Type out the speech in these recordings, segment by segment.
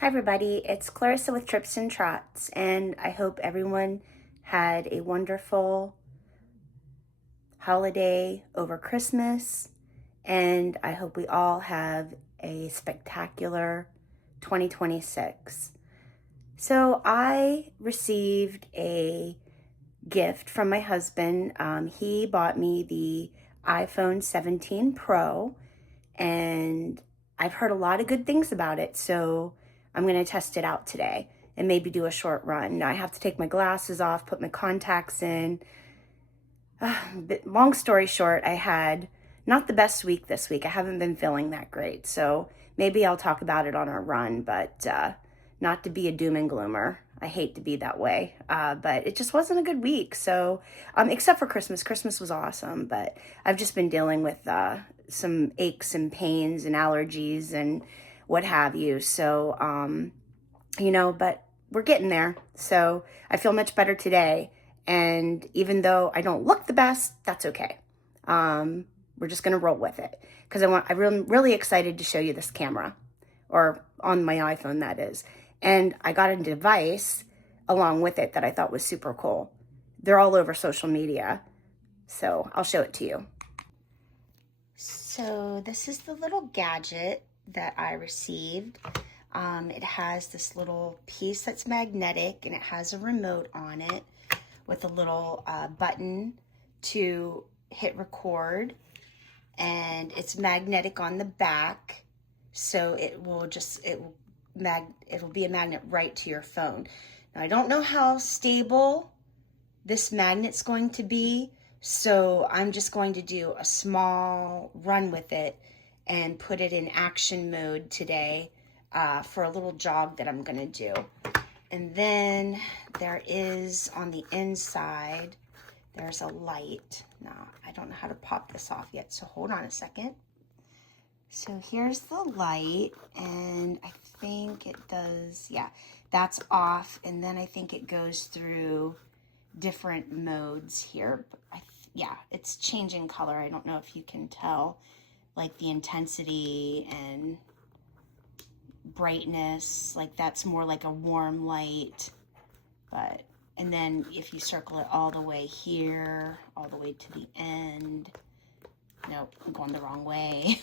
Hi everybody, it's Clarissa with Trips and Trots, and I hope everyone had a wonderful holiday over Christmas, and I hope we all have a spectacular 2026. So I received a gift from my husband. He bought me the iPhone 17 Pro, and I've heard a lot of good things about it, so I'm going to test it out today and maybe do a short run. Now I have to take my glasses off, put my contacts in. But long story short, I had not the best week this week. I haven't been feeling that great, so maybe I'll talk about it on our run, but not to be a doom and gloomer. I hate to be that way, but it just wasn't a good week. So except for Christmas. Christmas was awesome, but I've just been dealing with some aches and pains and allergies and what have you. So, but we're getting there. So I feel much better today. And even though I don't look the best, that's okay. We're just going to roll with it because I'm really excited to show you this camera, or on my iPhone, that is. And I got a device along with it that I thought was super cool. They're all over social media. So I'll show it to you. So this is the little gadget that I received. It has this little piece that's magnetic, and it has a remote on it with a little button to hit record, and it's magnetic on the back, so it'll be a magnet right to your phone. Now I don't know how stable this magnet's going to be, so I'm just going to do a small run with it and put it in action mode today for a little jog that I'm gonna do. And then there is on the inside, there's a light. Now, I don't know how to pop this off yet, so hold on a second. So here's the light, and I think it does, yeah, that's off, and then I think it goes through different modes here. Yeah, it's changing color. I don't know if you can tell, like the intensity and brightness, like that's more like a warm light. But and then if you circle it all the way here, all the way to the end, nope, I'm going the wrong way.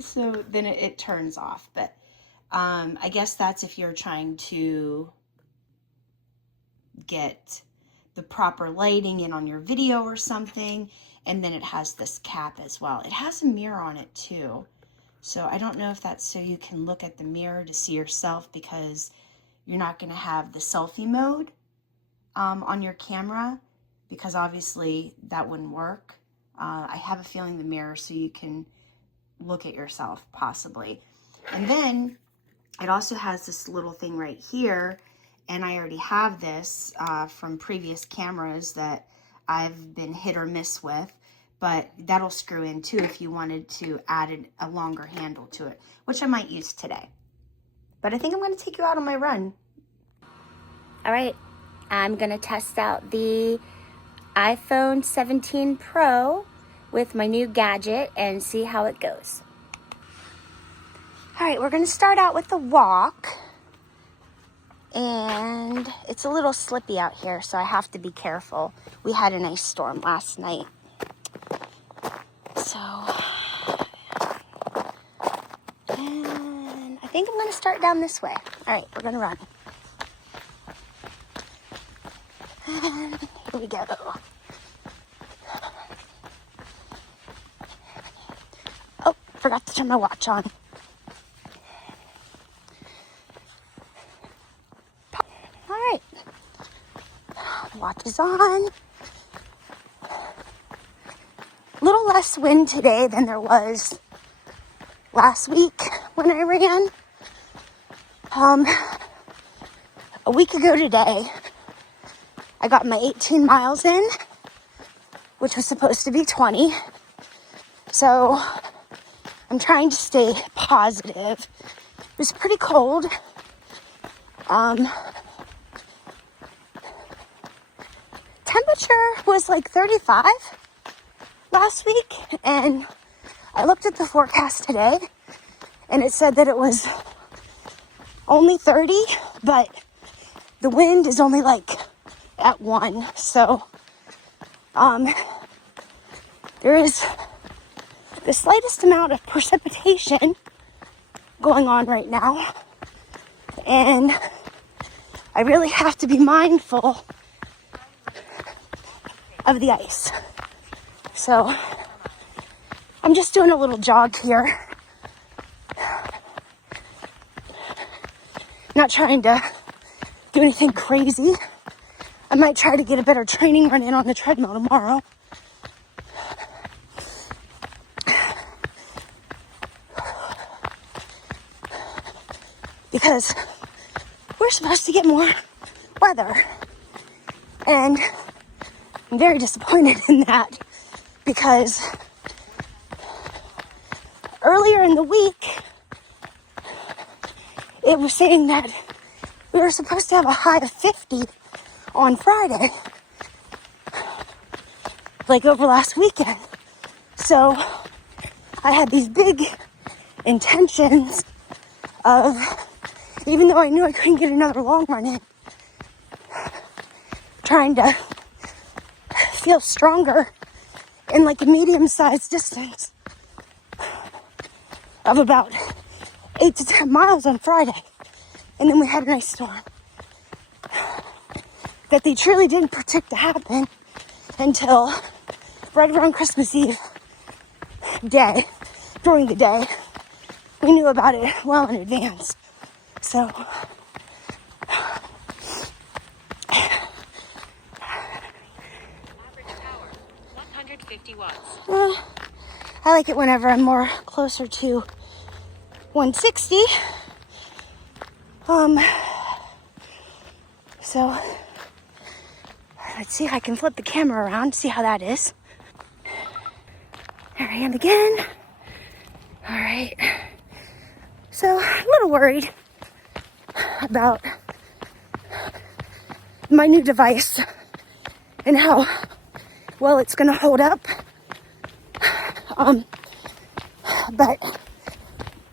So then it turns off. But I guess that's if you're trying to get the proper lighting in on your video or something. And then it has this cap as well. It has a mirror on it too. So I don't know if that's so you can look at the mirror to see yourself, because you're not going to have the selfie mode on your camera, because obviously that wouldn't work. I have a feeling the mirror so you can look at yourself possibly. And then it also has this little thing right here, and I already have this from previous cameras that I've been hit or miss with, but that'll screw in too if you wanted to add a longer handle to it, which I might use today. But I think I'm going to take you out on my run. All right, I'm going to test out the iPhone 17 Pro with my new gadget and see how it goes. All right, we're going to start out with the walk. And it's a little slippy out here, so I have to be careful. We had an ice storm last night. So, and I think I'm going to start down this way. All right, we're going to run. And here we go. Oh, forgot to turn my watch on. All right, watch is on. A little less wind today than there was last week when I ran. A week ago today, I got my 18 miles in, which was supposed to be 20. So I'm trying to stay positive. It was pretty cold. Temperature was like 35 last week, and I looked at the forecast today, and it said that it was only 30, but the wind is only like at 1. So there is the slightest amount of precipitation going on right now. And I really have to be mindful of the ice. So I'm just doing a little jog here. Not trying to do anything crazy. I might try to get a better training run in on the treadmill tomorrow. Because we're supposed to get more weather. And I'm very disappointed in that, because earlier in the week, it was saying that we were supposed to have a high of 50 on Friday, like over last weekend. So I had these big intentions of, even though I knew I couldn't get another long run in, trying to feel stronger in like a medium-sized distance of about 8 to 10 miles on Friday. And then we had an ice storm that they truly didn't predict to happen until right around Christmas Eve day. During the day, we knew about it well in advance. So power, 150 watts. I like it whenever I'm more closer to 160. So let's see if I can flip the camera around, see how that is. There I am again. All right. So I'm a little worried about my new device and how well it's gonna hold up. But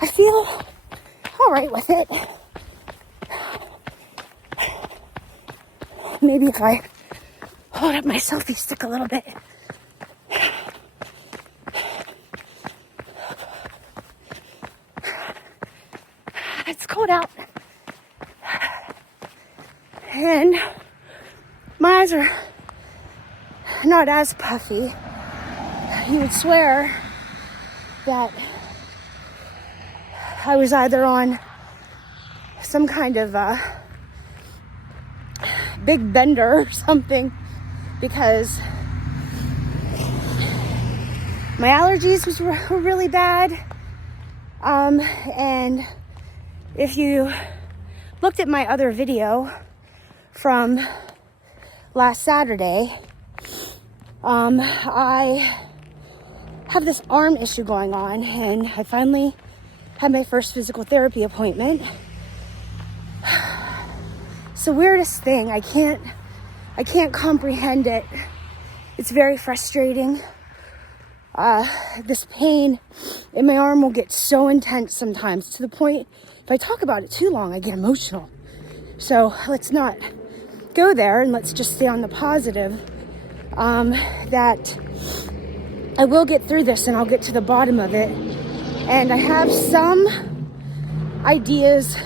I feel all right with it. Maybe if I hold up my selfie stick a little bit. It's cold out. And my eyes are not as puffy. You would swear that I was either on some kind of big bender or something, because my allergies were really bad. And if you looked at my other video from last Saturday, I have this arm issue going on, and I finally had my first physical therapy appointment. It's the weirdest thing. I can't comprehend it. It's very frustrating. This pain in my arm will get so intense sometimes, to the point, if I talk about it too long, I get emotional. So let's not go there, and let's just stay on the positive, that I will get through this and I'll get to the bottom of it. And I have some ideas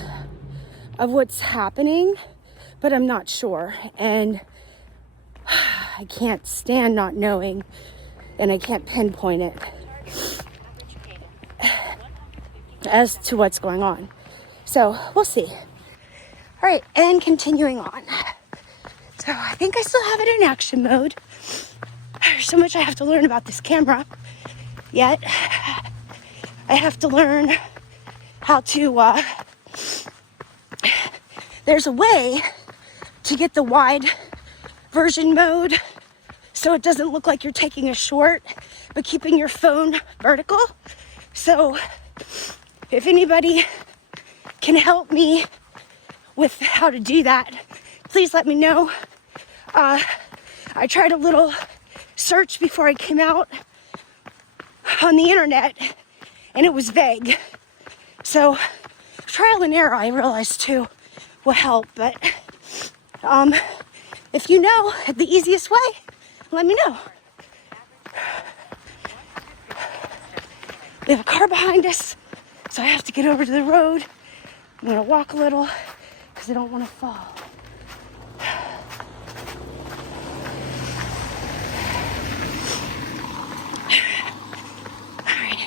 of what's happening, but I'm not sure. And I can't stand not knowing, and I can't pinpoint it as to what's going on. So we'll see. All right, and continuing on. So I think I still have it in action mode. There's so much I have to learn about this camera yet. I have to learn how to, there's a way to get the wide version mode so it doesn't look like you're taking a short, but keeping your phone vertical. So if anybody can help me with how to do that, please let me know. I tried a little search before I came out on the internet, and it was vague. So trial and error, I realized too, will help. But if you know the easiest way, let me know. We have a car behind us, so I have to get over to the road. I'm gonna walk a little because I don't want to fall. All right.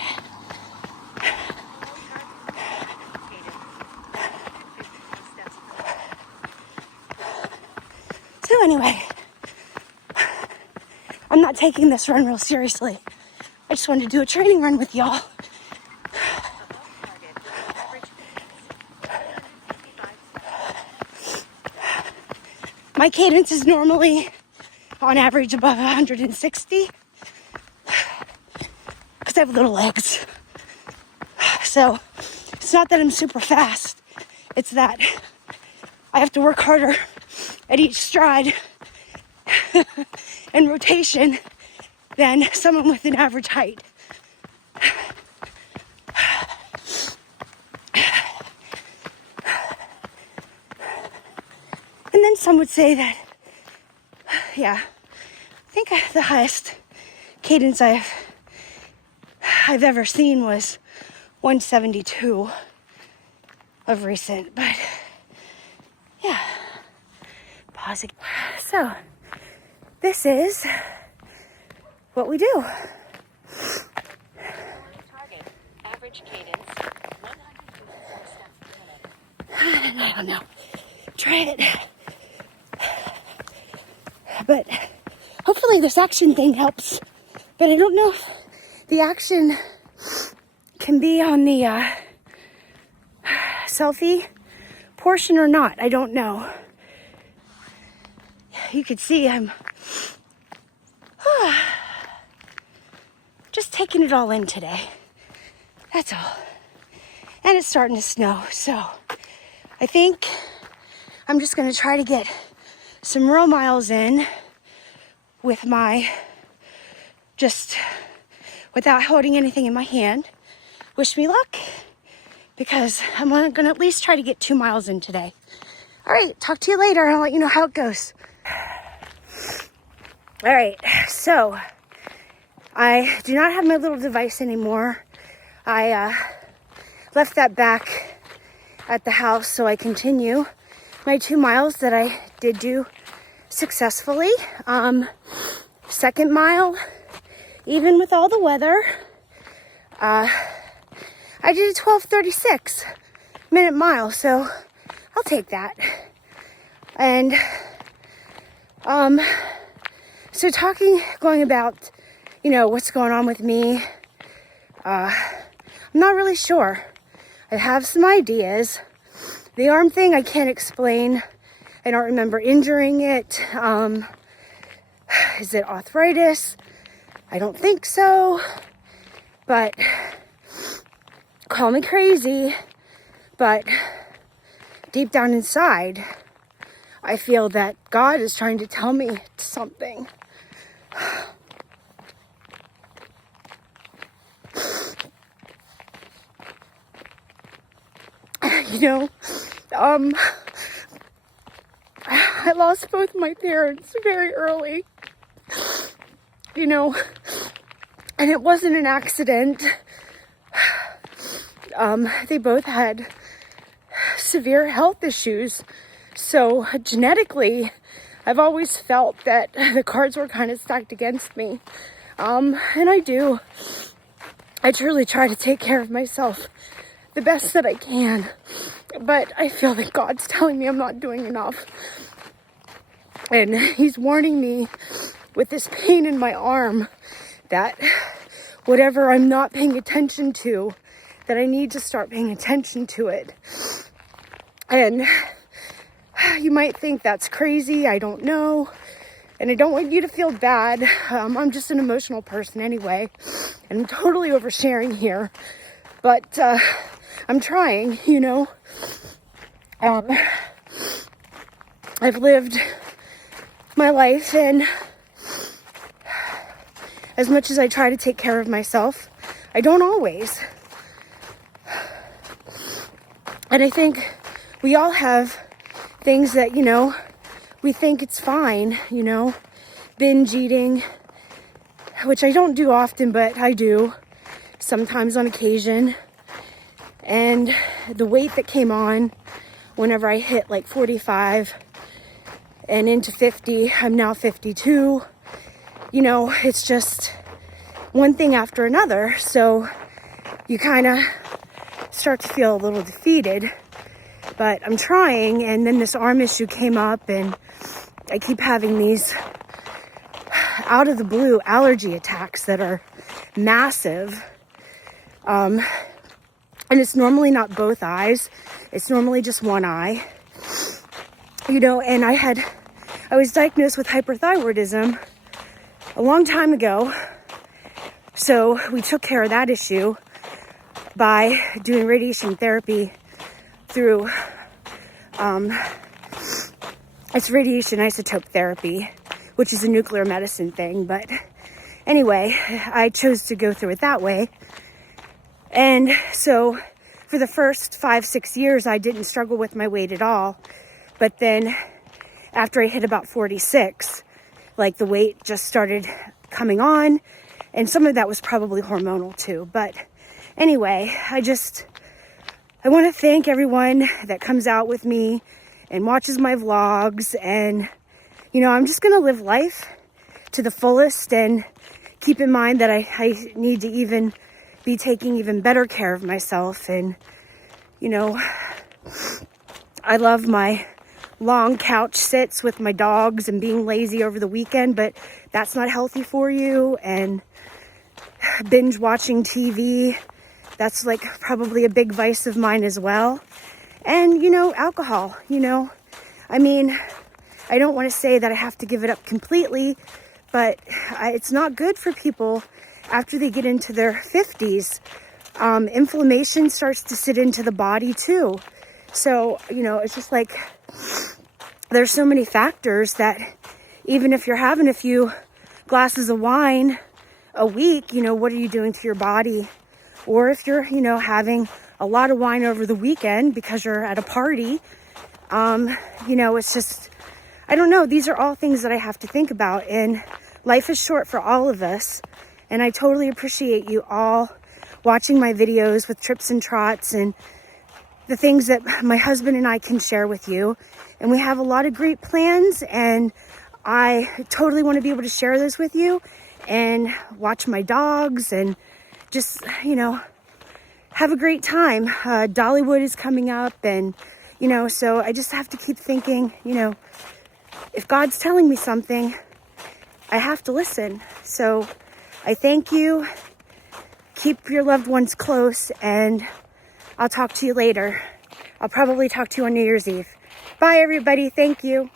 So anyway, I'm not taking this run real seriously. I just wanted to do a training run with y'all. My cadence is normally, on average, above 160 because I have little legs. So it's not that I'm super fast. It's that I have to work harder at each stride and rotation than someone with an average height. And then some would say that, yeah, I think the highest cadence I've ever seen was 172 of recent, but yeah, pausing. So this is what we do. Target. Average cadence. 154 steps per minute. I don't know. Try it. But hopefully this action thing helps. But I don't know if the action can be on the selfie portion or not. I don't know. You could see I'm just taking it all in today. That's all. And it's starting to snow, so I think I'm just going to try to get some real miles in with just without holding anything in my hand. Wish me luck, because I'm going to at least try to get 2 miles in today. All right, talk to you later. I'll let you know how it goes. All right, so I do not have my little device anymore. I left that back at the house, so I continue my 2 miles that I did do successfully. Second mile, even with all the weather, I did a 12:36 minute mile, so I'll take that. And so going about, what's going on with me, I'm not really sure. I have some ideas. The arm thing I can't explain. I don't remember injuring it. Is it arthritis? I don't think so. But call me crazy. But deep down inside, I feel that God is trying to tell me something. I lost both my parents very early, and it wasn't an accident. They both had severe health issues, so genetically, I've always felt that the cards were kind of stacked against me, and I truly try to take care of myself the best that I can, but I feel that God's telling me I'm not doing enough, and He's warning me with this pain in my arm that whatever I'm not paying attention to, that I need to start paying attention to it. And you might think that's crazy, I don't know, and I don't want you to feel bad. I'm just an emotional person anyway, and I'm totally oversharing here, but I'm trying, I've lived my life, and as much as I try to take care of myself, I don't always. And I think we all have things that, we think it's fine, binge eating, which I don't do often, but I do sometimes on occasion. And the weight that came on whenever I hit like 45 and into 50, I'm now 52, it's just one thing after another. So you kind of start to feel a little defeated, but I'm trying. And then this arm issue came up, and I keep having these out of the blue allergy attacks that are massive. And it's normally not both eyes. It's normally just one eye, and I was diagnosed with hyperthyroidism a long time ago. So we took care of that issue by doing radiation therapy through, it's radiation isotope therapy, which is a nuclear medicine thing. But anyway, I chose to go through it that way. And so for the first 5-6 years, I didn't struggle with my weight at all. But then after I hit about 46, like the weight just started coming on. And some of that was probably hormonal too. But anyway, I want to thank everyone that comes out with me and watches my vlogs. And, I'm just going to live life to the fullest and keep in mind that I need to even be taking even better care of myself. And, I love my long couch sits with my dogs and being lazy over the weekend, but that's not healthy for you. And binge watching TV, that's like probably a big vice of mine as well. And, alcohol, I mean, I don't want to say that I have to give it up completely, but it's not good for people after they get into their 50s. Inflammation starts to sit into the body too. So, it's just like there's so many factors that even if you're having a few glasses of wine a week, what are you doing to your body? Or if you're, having a lot of wine over the weekend because you're at a party, it's just, I don't know. These are all things that I have to think about, and life is short for all of us. And I totally appreciate you all watching my videos with trips and trots and the things that my husband and I can share with you. And we have a lot of great plans, and I totally want to be able to share those with you and watch my dogs and just, have a great time. Dollywood is coming up, and, so I just have to keep thinking, if God's telling me something, I have to listen. So I thank you. Keep your loved ones close, and I'll talk to you later. I'll probably talk to you on New Year's Eve. Bye, everybody. Thank you.